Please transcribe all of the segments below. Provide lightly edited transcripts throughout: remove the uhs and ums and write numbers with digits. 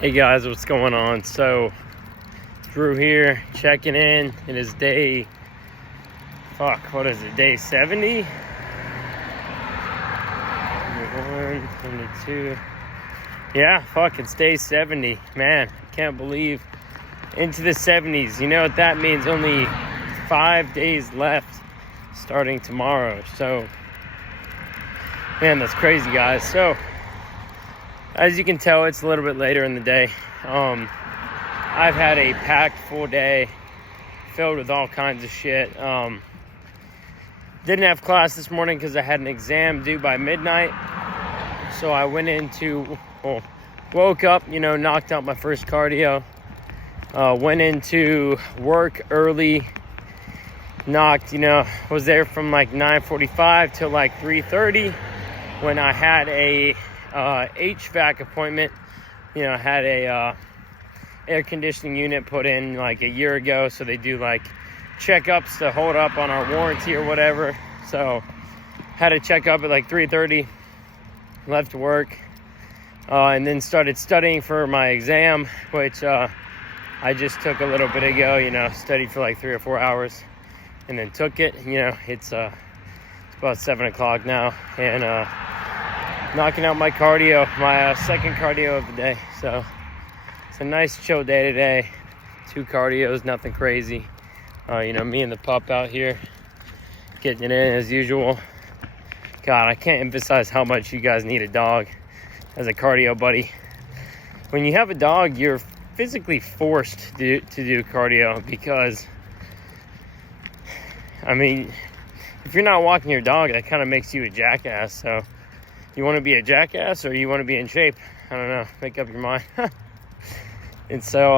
Hey guys, what's going on? So, Drew here, checking in. It is day, day 70? 21, 22. Yeah, it's day 70. Man, I can't believe into the 70s. You know what that means? Only 5 days left starting tomorrow. So, man, that's crazy, guys. So, as you can tell, it's a little bit later in the day. I've had a packed full day filled with all kinds of shit. Didn't have class this morning because I had an exam due by midnight. So I woke up, knocked out my first cardio. Went into work early. Was there from like 9:45 till like 3:30 when I had a HVAC appointment. I had a air conditioning unit put in like a year ago, so they do like checkups to hold up on our warranty or whatever. So had a checkup at like 3:30, left work, and then started studying for my exam, which I just took a little bit ago. Studied for like 3 or 4 hours and then took it. It's about 7 o'clock now, and knocking out my cardio, my second cardio of the day. So it's a nice chill day today. 2 cardios, nothing crazy. Me and the pup out here getting it in as usual. God, I can't emphasize how much you guys need a dog as a cardio buddy. When you have a dog, you're physically forced to do cardio because, if you're not walking your dog, that kind of makes you a jackass. So you want to be a jackass or you want to be in shape? I don't know. Make up your mind. And so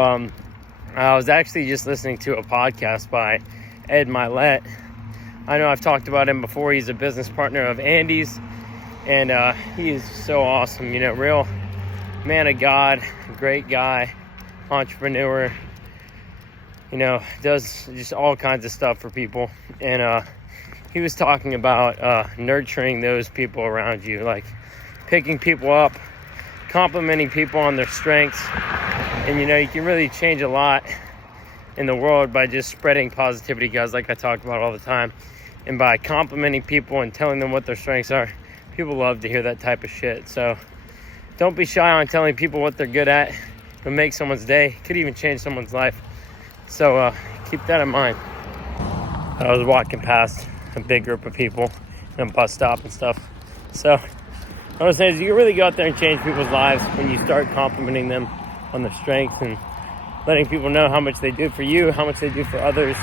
I was actually just listening to a podcast by Ed Milet. I know I've talked about him before. He's a business partner of Andy's, and he is so awesome. Real man of God, great guy, entrepreneur. Does just all kinds of stuff for people. And he was talking about nurturing those people around you, like picking people up, complimenting people on their strengths. And, you can really change a lot in the world by just spreading positivity, guys, like I talk about all the time. And by complimenting people and telling them what their strengths are, people love to hear that type of shit. So don't be shy on telling people what they're good at. It'll make someone's day. Could even change someone's life. So keep that in mind. I was walking past a big group of people in a bus stop and stuff. So I was saying, you can really go out there and change people's lives when you start complimenting them on their strengths and letting people know how much they do for you, how much they do for others.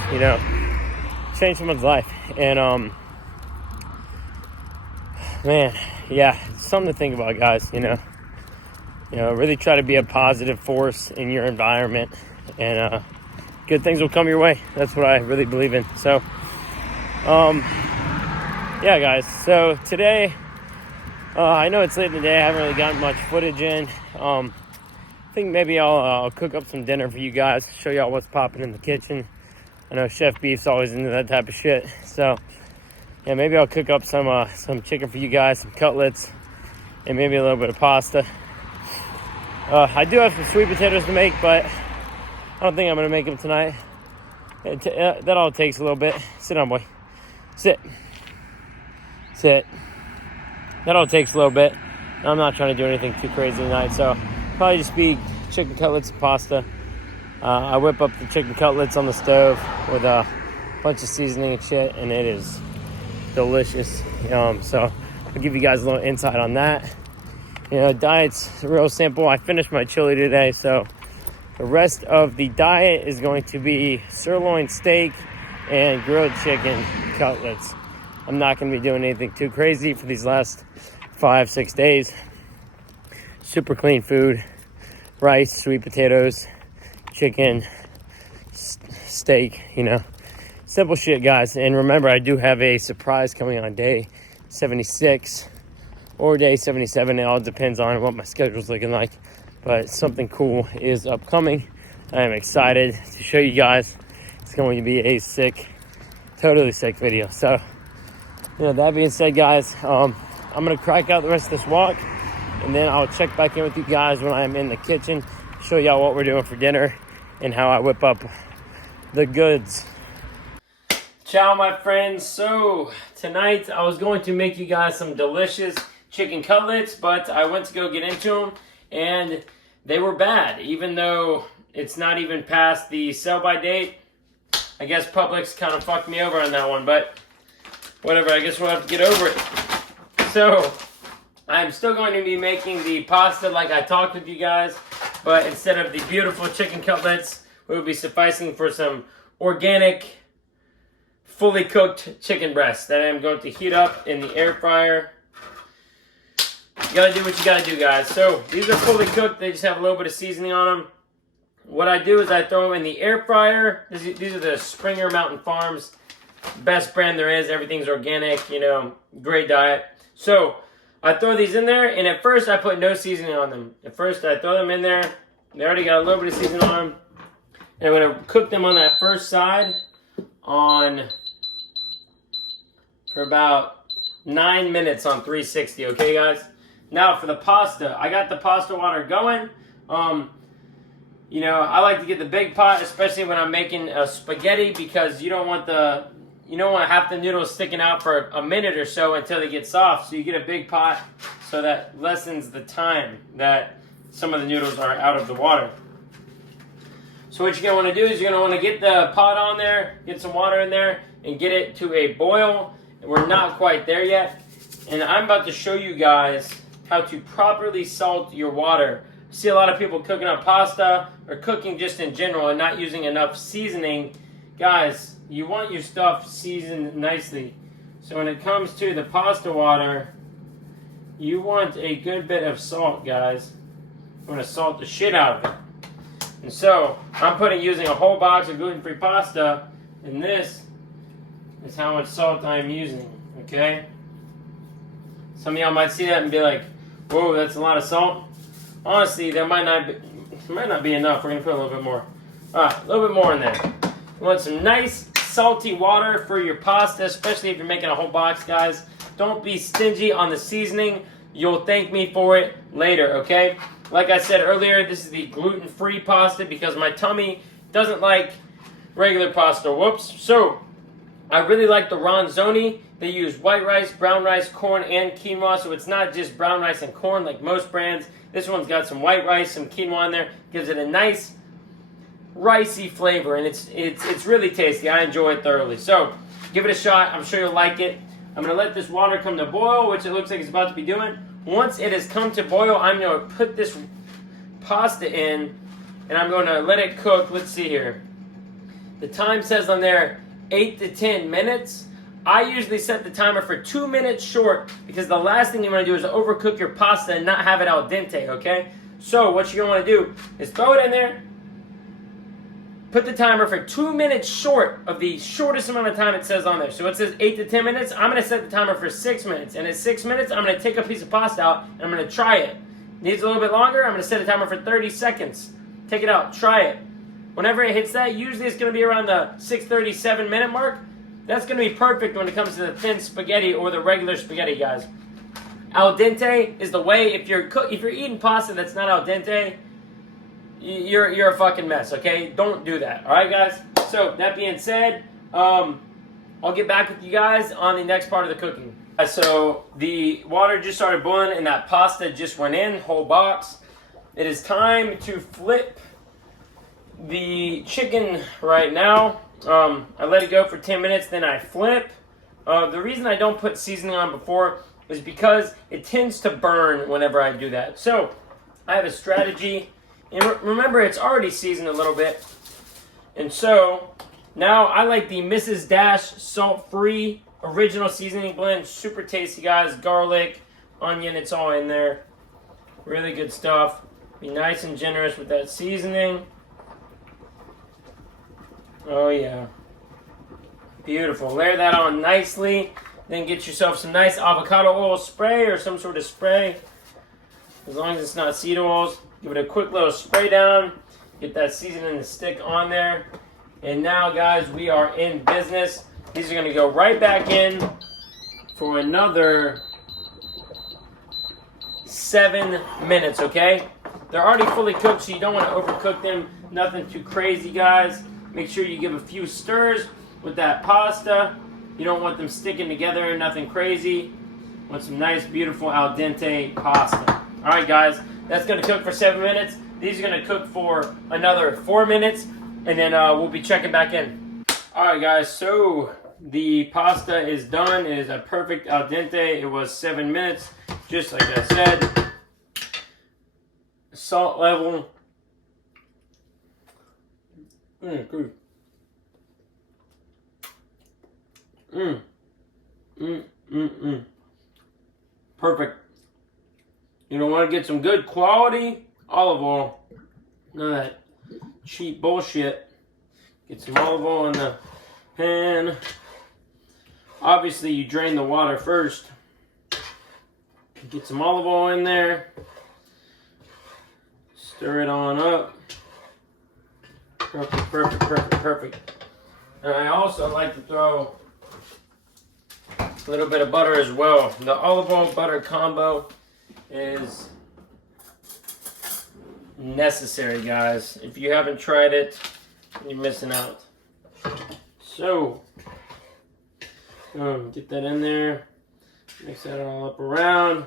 Change someone's life. And man, yeah, it's something to think about, guys. Really try to be a positive force in your environment, and good things will come your way. That's what I really believe in. So yeah, guys, so today I know it's late in the day. I haven't really gotten much footage in. I think maybe I'll cook up some dinner for you guys, show y'all what's popping in the kitchen. I know Chef Beef's always into that type of shit. So yeah, maybe I'll cook up some chicken for you guys, some cutlets, and maybe a little bit of pasta. I do have some sweet potatoes to make, but I don't think I'm going to make them tonight. That all takes a little bit. Sit down, boy. Sit. That all takes a little bit. I'm not trying to do anything too crazy tonight, so probably just be chicken cutlets and pasta. I whip up the chicken cutlets on the stove with a bunch of seasoning and shit, and it is delicious. So I'll give you guys a little insight on that. Diet's real simple. I finished my chili today, so the rest of the diet is going to be sirloin steak and grilled chicken cutlets. I'm not going to be doing anything too crazy for these last 5-6 days. Super clean food. Rice, sweet potatoes, chicken, steak, Simple shit, guys. And remember, I do have a surprise coming on day 76 or day 77. It all depends on what my schedule's looking like. But something cool is upcoming. I am excited to show you guys. It's going to be a totally sick video. So, that being said, guys, I'm going to crack out the rest of this walk, and then I'll check back in with you guys when I'm in the kitchen show y'all what we're doing for dinner and how I whip up the goods. Ciao, my friends. So tonight I was going to make you guys some delicious chicken cutlets, but I went to go get into them and they were bad. Even though it's not even past the sell-by date, I guess Publix kind of fucked me over on that one, but whatever, I guess we'll have to get over it. So I'm still going to be making the pasta like I talked with you guys, but instead of the beautiful chicken cutlets, we will be sufficing for some organic, fully cooked chicken breasts that I'm going to heat up in the air fryer. You gotta do what you gotta do, guys. So these are fully cooked. They just have a little bit of seasoning on them. What I do is I throw them in the air fryer. These are the Springer Mountain Farms. Best brand there is. Everything's organic, you know, great diet. So I throw these in there, and at first I put no seasoning on them. At first I throw them in there. They already got a little bit of seasoning on them. And I'm gonna cook them on that first side for about 9 minutes on 360, okay, guys? Now for the pasta, I got the pasta water going. You know, I like to get the big pot, especially when I'm making a spaghetti, because you don't want half the noodles sticking out for a minute or so until they get soft. So you get a big pot, so that lessens the time that some of the noodles are out of the water. So what you're gonna want to do is you're gonna want to get the pot on there, get some water in there, and get it to a boil. We're not quite there yet, and I'm about to show you guys how to properly salt your water. I see a lot of people cooking up pasta or cooking just in general and not using enough seasoning. Guys, you want your stuff seasoned nicely. So when it comes to the pasta water, you want a good bit of salt, guys. You want to salt the shit out of it. And so I'm using a whole box of gluten-free pasta, and this is how much salt I'm using, okay? Some of y'all might see that and be like, whoa, that's a lot of salt. Honestly, there might not be enough. We're going to put a little bit more. A little bit more in there. You want some nice salty water for your pasta, especially if you're making a whole box, guys. Don't be stingy on the seasoning. You'll thank me for it later, okay? Like I said earlier, this is the gluten-free pasta because my tummy doesn't like regular pasta. Whoops. So I really like the Ronzoni. They use white rice, brown rice, corn, and quinoa, so it's not just brown rice and corn like most brands. This one's got some white rice, some quinoa in there. Gives it a nice ricey flavor, and it's really tasty. I enjoy it thoroughly. So give it a shot. I'm sure you'll like it. I'm going to let this water come to boil, which it looks like it's about to be doing. Once it has come to boil, I'm going to put this pasta in, and I'm going to let it cook. Let's see here. The time says on there 8 to 10 minutes. I usually set the timer for 2 minutes short because the last thing you want to do is overcook your pasta and not have it al dente, okay? So what you're going to want to do is throw it in there, put the timer for 2 minutes short of the shortest amount of time it says on there. So it says 8 to 10 minutes. I'm going to set the timer for 6 minutes. And at 6 minutes, I'm going to take a piece of pasta out and I'm going to try it. Needs a little bit longer. I'm going to set a timer for 30 seconds. Take it out. Try it. Whenever it hits that, usually it's going to be around the 6:37 minute mark. That's going to be perfect when it comes to the thin spaghetti or the regular spaghetti, guys. Al dente is the way. If you're eating pasta that's not al dente, you're a fucking mess, okay? Don't do that, all right, guys? So that being said, I'll get back with you guys on the next part of the cooking. So the water just started boiling and that pasta just went in, whole box. It is time to flip the chicken right now. I let it go for 10 minutes, then I flip. The reason I don't put seasoning on before is because it tends to burn whenever I do that. So I have a strategy. And remember, it's already seasoned a little bit. And so now I like the Mrs. Dash salt-free original seasoning blend. Super tasty, guys. Garlic, onion, it's all in there. Really good stuff. Be nice and generous with that seasoning. Oh, yeah. Beautiful. Layer that on nicely. Then get yourself some nice avocado oil spray or some sort of spray. As long as it's not seed oils. Give it a quick little spray down. Get that seasoning to stick on there. And now, guys, we are in business. These are going to go right back in for another 7 minutes, okay? they're already fully cooked, so you don't want to overcook them. Nothing too crazy, guys. Make sure you give a few stirs with that pasta. You don't want them sticking together, nothing crazy. You want some nice, beautiful al dente pasta. All right, guys, that's going to cook for 7 minutes. These are going to cook for another 4 minutes, and then we'll be checking back in. All right, guys, so the pasta is done. It is a perfect al dente. It was 7 minutes, just like I said. Salt level. Good. Perfect. You don't want to get some good quality olive oil. None of that cheap bullshit. Get some olive oil in the pan. Obviously, you drain the water first. Get some olive oil in there. Stir it on up. Perfect, perfect, perfect, perfect. And I also like to throw a little bit of butter as well. The olive oil butter combo is necessary, guys. If you haven't tried it, you're missing out. So, get that in there. Mix that all up around.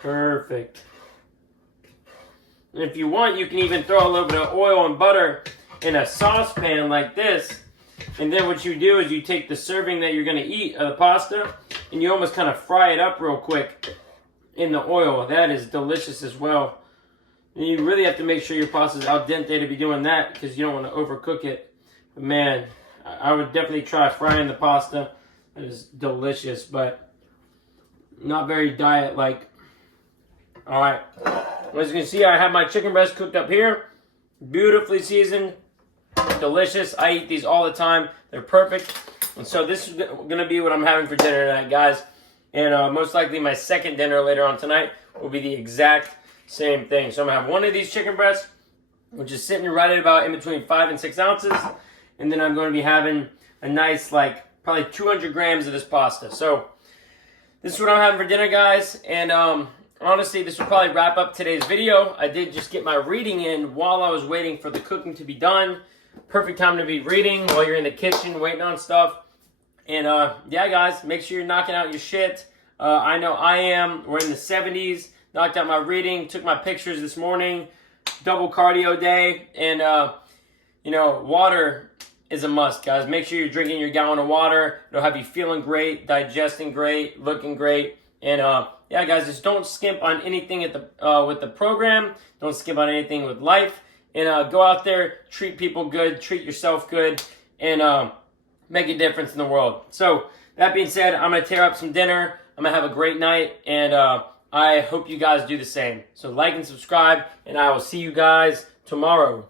Perfect. And if you want, you can even throw a little bit of oil and butter in a saucepan like this. And then what you do is you take the serving that you're going to eat of the pasta and you almost kind of fry it up real quick in the oil. That is delicious as well. And you really have to make sure your pasta is al dente to be doing that because you don't want to overcook it. But man, I would definitely try frying the pasta. It is delicious, but not very diet-like. All right. As you can see, I have my chicken breast cooked up here. Beautifully seasoned. Delicious. I eat these all the time. They're perfect. And so this is going to be what I'm having for dinner tonight, guys. And most likely my second dinner later on tonight will be the exact same thing. So I'm going to have one of these chicken breasts, which is sitting right at about in between 5 and 6 ounces. And then I'm going to be having a nice, like, probably 200 grams of this pasta. So this is what I'm having for dinner, guys. And honestly, this will probably wrap up today's video. I did just get my reading in while I was waiting for the cooking to be done. Perfect time to be reading while you're in the kitchen waiting on stuff. And yeah, guys, make sure you're knocking out your shit. I know I am. We're in the 70s. Knocked out my reading. Took my pictures this morning. Double cardio day. And, you know, water is a must, guys. Make sure you're drinking your gallon of water. It'll have you feeling great, digesting great, looking great. And, yeah, guys, just don't skimp on anything at the with the program. Don't skimp on anything with life. And go out there, treat people good, treat yourself good, and make a difference in the world. So, that being said, I'm going to tear up some dinner. I'm going to have a great night, and I hope you guys do the same. So, like and subscribe, and I will see you guys tomorrow.